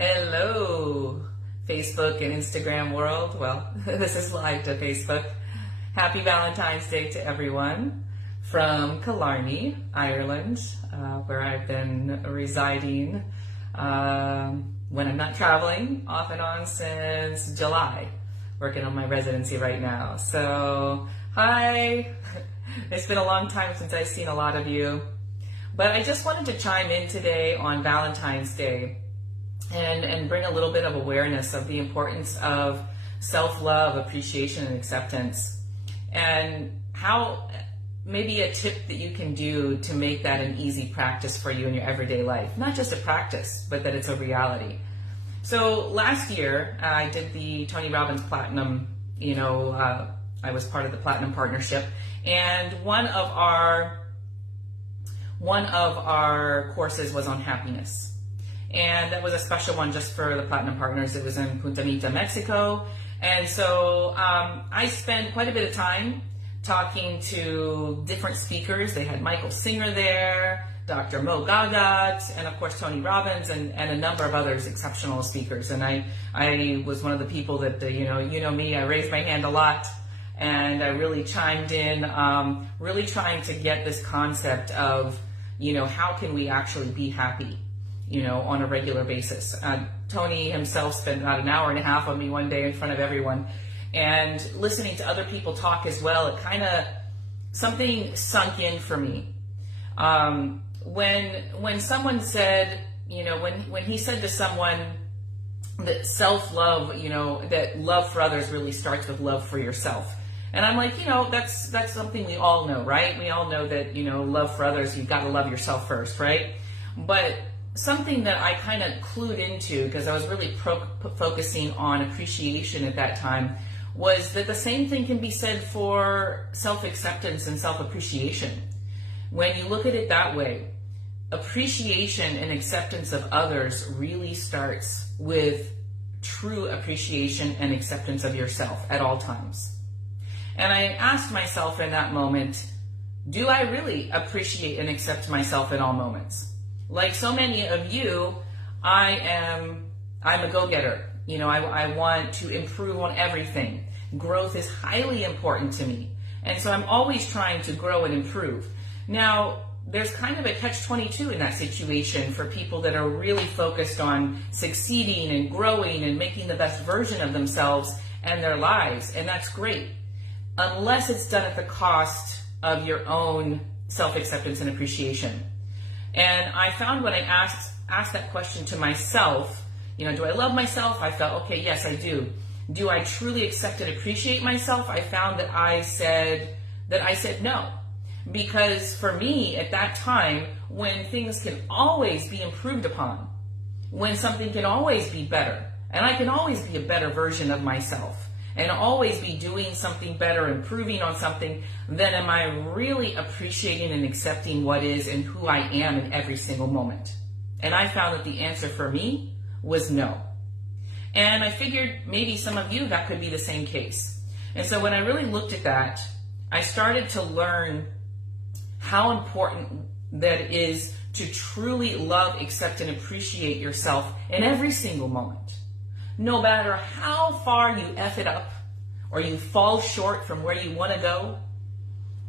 Hello, Facebook and Instagram world. Well, this is live to Facebook. Happy Valentine's Day to everyone from Killarney, Ireland, where I've been residing when I'm not traveling, off and on since July, working on my residency right now. So, hi. It's been a long time since I've seen a lot of you, but I just wanted to chime in today on Valentine's Day and bring a little bit of awareness of the importance of self-love, appreciation, and acceptance, and how maybe a tip that you can do to make that an easy practice for you in your everyday life. Not just a practice, but that it's a reality. So last year, I did the Tony Robbins Platinum, I was part of the Platinum Partnership, and one of our courses was on happiness. And that was a special one just for the Platinum Partners. It was in Punta Mita, Mexico. And so I spent quite a bit of time talking to different speakers. They had Michael Singer there, Dr. Mo Gagat, and of course Tony Robbins, and a number of others, exceptional speakers. And I was one of the people that, you know me, I raised my hand a lot. And I really chimed in, really trying to get this concept of, how can we actually be happy, on a regular basis. Tony himself spent about an hour and a half on me one day in front of everyone, and listening to other people talk as well, it kind of, something sunk in for me. When someone said, when he said to someone that self-love, that love for others really starts with love for yourself. And I'm like, that's something we all know, right? We all know that, love for others, you've got to love yourself first, right? But something that I kind of clued into, because I was really focusing on appreciation at that time, was that the same thing can be said for self-acceptance and self-appreciation. When you look at it that way, appreciation and acceptance of others really starts with true appreciation and acceptance of yourself at all times. And I asked myself in that moment, do I really appreciate and accept myself in all moments? Like so many of you, I'm a go-getter. I want to improve on everything. Growth is highly important to me. And so I'm always trying to grow and improve. Now, there's kind of a catch-22 in that situation for people that are really focused on succeeding and growing and making the best version of themselves and their lives. And that's great, unless it's done at the cost of your own self-acceptance and appreciation. And I found when I asked that question to myself, do I love myself? I felt, okay, yes, I do. Do I truly accept and appreciate myself? I found that I said no. Because for me, at that time, when things can always be improved upon, when something can always be better, and I can always be a better version of myself, and always be doing something better, improving on something, then am I really appreciating and accepting what is and who I am in every single moment? And I found that the answer for me was no. And I figured maybe some of you, that could be the same case. And so when I really looked at that, I started to learn how important that it is to truly love, accept, and appreciate yourself in every single moment. No matter how far you F it up or you fall short from where you want to go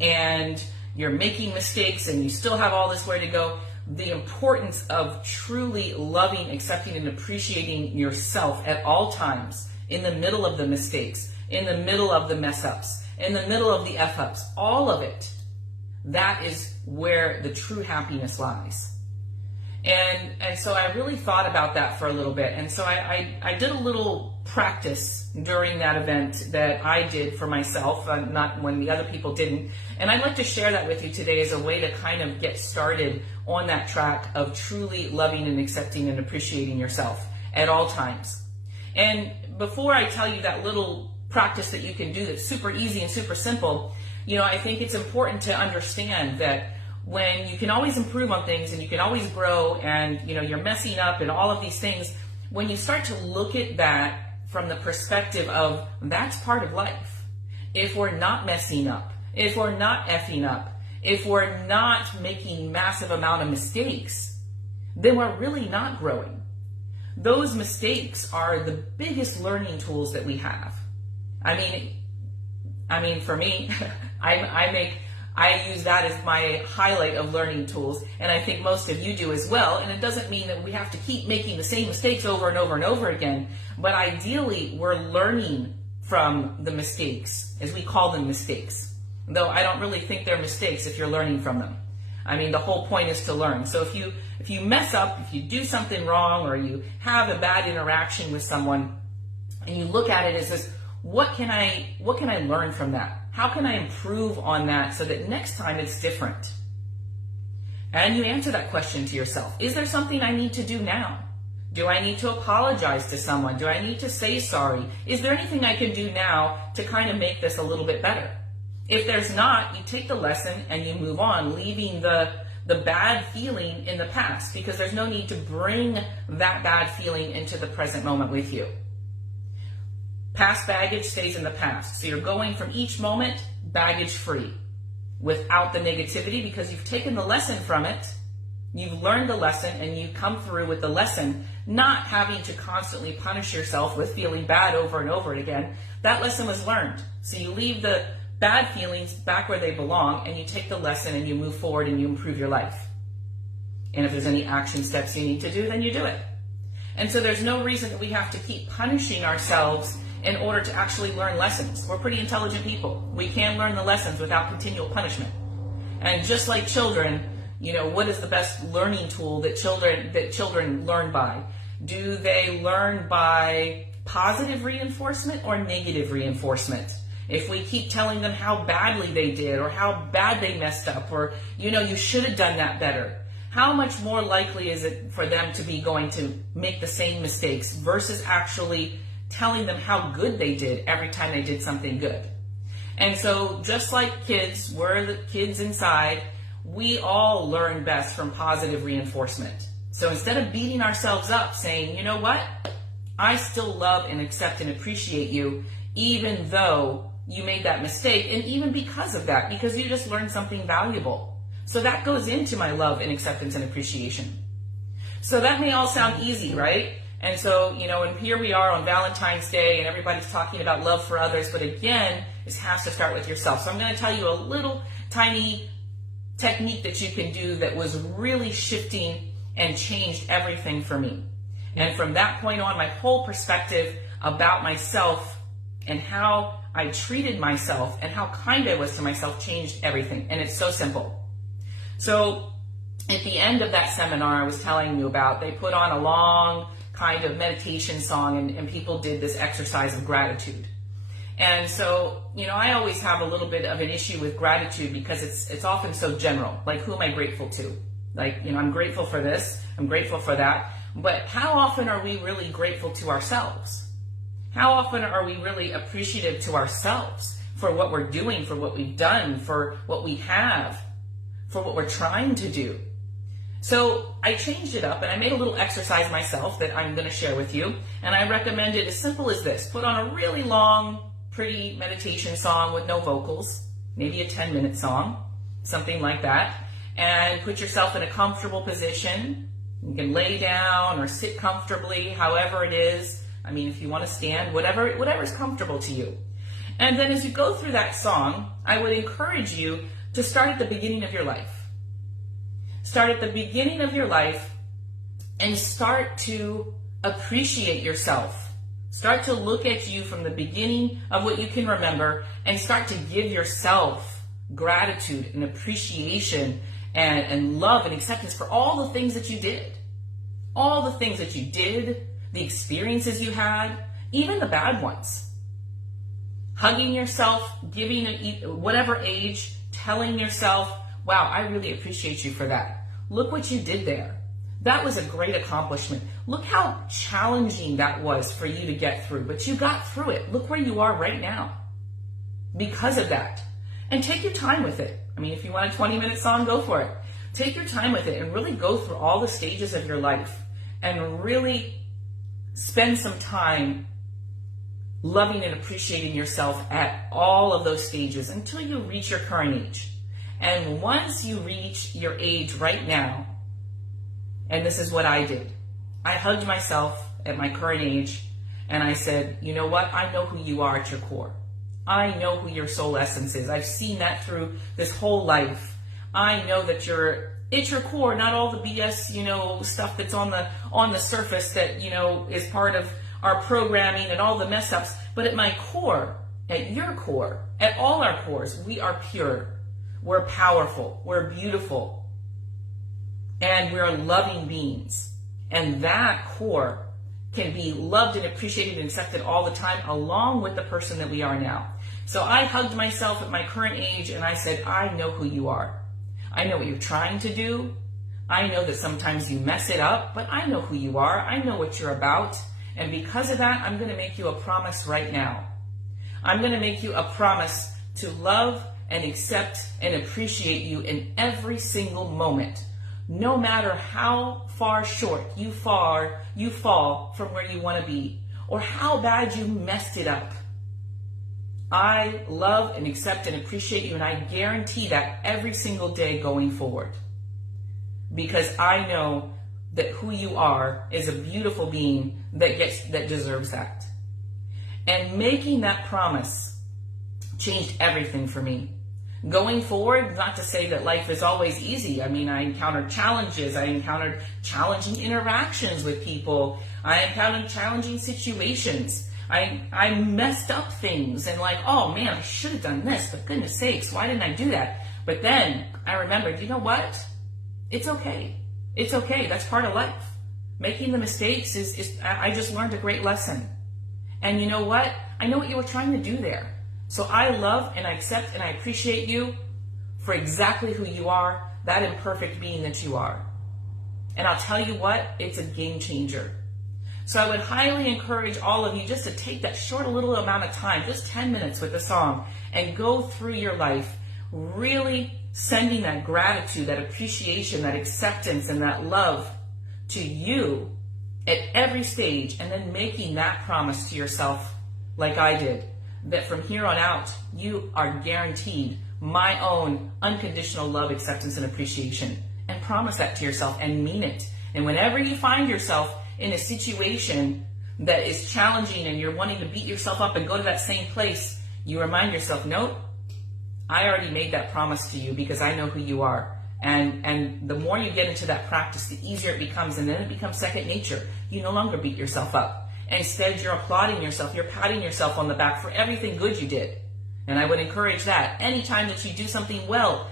and you're making mistakes and you still have all this way to go, the importance of truly loving, accepting, and appreciating yourself at all times, in the middle of the mistakes, in the middle of the mess ups, in the middle of the F ups, all of it, that is where the true happiness lies. And so I really thought about that for a little bit. And so I did a little practice during that event that I did for myself, not when the other people didn't. And I'd like to share that with you today as a way to kind of get started on that track of truly loving and accepting and appreciating yourself at all times. And before I tell you that little practice that you can do that's super easy and super simple, I think it's important to understand that when you can always improve on things and you can always grow and you're messing up and all of these things, when you start to look at that from the perspective of that's part of life. If we're not messing up, if we're not effing up, if we're not making massive amount of mistakes, then we're really not growing. those mistakes are the biggest learning tools that we have. I mean, for me, I use that as my highlight of learning tools, and I think most of you do as well. And it doesn't mean that we have to keep making the same mistakes over and over and over again, but ideally we're learning from the mistakes, as we call them mistakes. Though I don't really think they're mistakes if you're learning from them. I mean, the whole point is to learn. So if you mess up, if you do something wrong, or you have a bad interaction with someone, and you look at it as this, what can I learn from that? How can I improve on that so that next time it's different? And you answer that question to yourself. Is there something I need to do now? Do I need to apologize to someone? Do I need to say sorry? Is there anything I can do now to kind of make this a little bit better? If there's not, you take the lesson and you move on, leaving the bad feeling in the past, because there's no need to bring that bad feeling into the present moment with you. Past baggage stays in the past. So you're going from each moment baggage free, without the negativity, because you've taken the lesson from it. You've learned the lesson and you come through with the lesson, not having to constantly punish yourself with feeling bad over and over again. That lesson was learned. So you leave the bad feelings back where they belong, and you take the lesson and you move forward and you improve your life. And if there's any action steps you need to do, then you do it. And so there's no reason that we have to keep punishing ourselves in order to actually learn lessons. We're pretty intelligent people. We can learn the lessons without continual punishment. And just like children, what is the best learning tool that children learn by? Do they learn by positive reinforcement or negative reinforcement? If we keep telling them how badly they did, or how bad they messed up, or you should have done that better, how much more likely is it for them to be going to make the same mistakes versus actually telling them how good they did every time they did something good? And so just like kids, we're the kids inside, we all learn best from positive reinforcement. So instead of beating ourselves up saying, you know what, I still love and accept and appreciate you, even though you made that mistake, and even because of that, because you just learned something valuable. So that goes into my love and acceptance and appreciation. So that may all sound easy, right? And so, and here we are on Valentine's Day, and everybody's talking about love for others, but again, this has to start with yourself. So I'm going to tell you a little tiny technique that you can do that was really shifting and changed everything for me. And from that point on, my whole perspective about myself and how I treated myself and how kind I was to myself changed everything. And it's so simple. So at the end of that seminar I was telling you about, they put on a long kind of meditation song, and people did this exercise of gratitude. And so, I always have a little bit of an issue with gratitude because it's often so general. Like, who am I grateful to? Like, I'm grateful for this, I'm grateful for that. But how often are we really grateful to ourselves? How often are we really appreciative to ourselves for what we're doing, for what we've done, for what we have, for what we're trying to do? So I changed it up and I made a little exercise myself that I'm going to share with you. And I recommend it as simple as this. Put on a really long, pretty meditation song with no vocals, maybe a 10-minute song, something like that. And put yourself in a comfortable position. You can lay down or sit comfortably, however it is. I mean, if you want to stand, whatever's comfortable to you. And then as you go through that song, I would encourage you to start at the beginning of your life. Start at the beginning of your life and start to appreciate yourself. Start to look at you from the beginning of what you can remember and start to give yourself gratitude and appreciation and love and acceptance for all the things that you did. All the things that you did, the experiences you had, even the bad ones. Hugging yourself, giving whatever age, telling yourself, wow, I really appreciate you for that. Look what you did there. That was a great accomplishment. Look how challenging that was for you to get through, but you got through it. Look where you are right now because of that. And take your time with it. I mean, if you want a 20-minute song, go for it. Take your time with it and really go through all the stages of your life and really spend some time loving and appreciating yourself at all of those stages until you reach your current age. And once you reach your age right now, and this is what I did, I hugged myself at my current age and I said, you know what? I know who you are at your core. I know who your soul essence is. I've seen that through this whole life. I know that you're at your core, not all the BS, stuff that's on the surface that, is part of our programming and all the mess ups. But at my core, at your core, at all our cores, we are pure. We're powerful. We're beautiful. And we're loving beings. And that core can be loved and appreciated and accepted all the time, along with the person that we are now. So I hugged myself at my current age and I said, I know who you are. I know what you're trying to do. I know that sometimes you mess it up, but I know who you are. I know what you're about. And because of that, I'm going to make you a promise right now. I'm going to make you a promise to love and accept and appreciate you in every single moment. No matter how far short you fall from where you want to be, or how bad you messed it up. I love and accept and appreciate you, and I guarantee that every single day going forward. Because I know that who you are is a beautiful being that deserves that. And making that promise changed everything for me. Going forward, not to say that life is always easy. I mean, I encountered challenges. I encountered challenging interactions with people. I encountered challenging situations. I messed up things and oh man, I should have done this, but goodness sakes, why didn't I do that? But then I remembered, you know what? It's okay. It's okay. That's part of life. Making the mistakes I just learned a great lesson. And you know what? I know what you were trying to do there. So I love and I accept and I appreciate you for exactly who you are, that imperfect being that you are. And I'll tell you what, it's a game changer. So I would highly encourage all of you just to take that short little amount of time, just 10 minutes with a song, and go through your life really sending that gratitude, that appreciation, that acceptance, and that love to you at every stage, and then making that promise to yourself like I did, that from here on out, you are guaranteed my own unconditional love, acceptance, and appreciation. And promise that to yourself and mean it. And whenever you find yourself in a situation that is challenging and you're wanting to beat yourself up and go to that same place, you remind yourself, nope, I already made that promise to you because I know who you are. And the more you get into that practice, the easier it becomes, and then it becomes second nature. You no longer beat yourself up. And instead, you're applauding yourself. You're patting yourself on the back for everything good you did. And I would encourage that. Anytime that you do something well,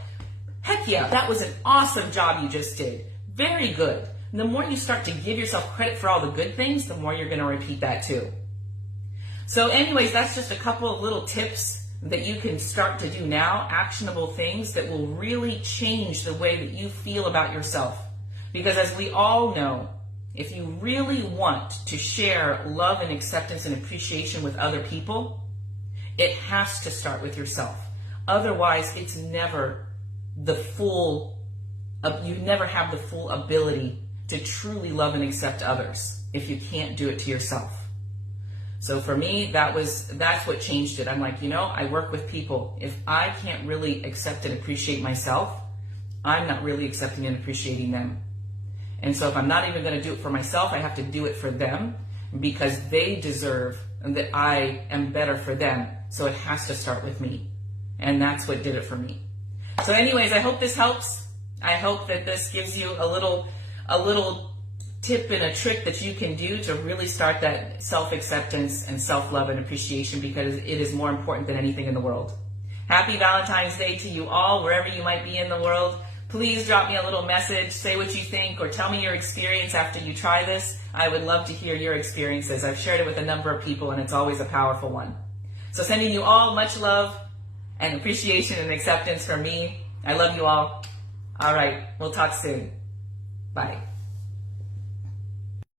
heck yeah, that was an awesome job you just did. Very good. And the more you start to give yourself credit for all the good things, the more you're going to repeat that too. So anyways, that's just a couple of little tips that you can start to do now, actionable things that will really change the way that you feel about yourself. Because as we all know, if you really want to share love and acceptance and appreciation with other people, it has to start with yourself. Otherwise, it's never the full, you never have the full ability to truly love and accept others if you can't do it to yourself. So for me, that's what changed it. I'm like, I work with people. If I can't really accept and appreciate myself, I'm not really accepting and appreciating them. And so if I'm not even going to do it for myself, I have to do it for them because they deserve and that I am better for them. So it has to start with me. And that's what did it for me. So anyways, I hope this helps. I hope that this gives you a little tip and a trick that you can do to really start that self-acceptance and self-love and appreciation, because it is more important than anything in the world. Happy Valentine's Day to you all, wherever you might be in the world. Please drop me a little message, say what you think, or tell me your experience after you try this. I would love to hear your experiences. I've shared it with a number of people, and it's always a powerful one. So sending you all much love and appreciation and acceptance from me. I love you all. All right, we'll talk soon. Bye.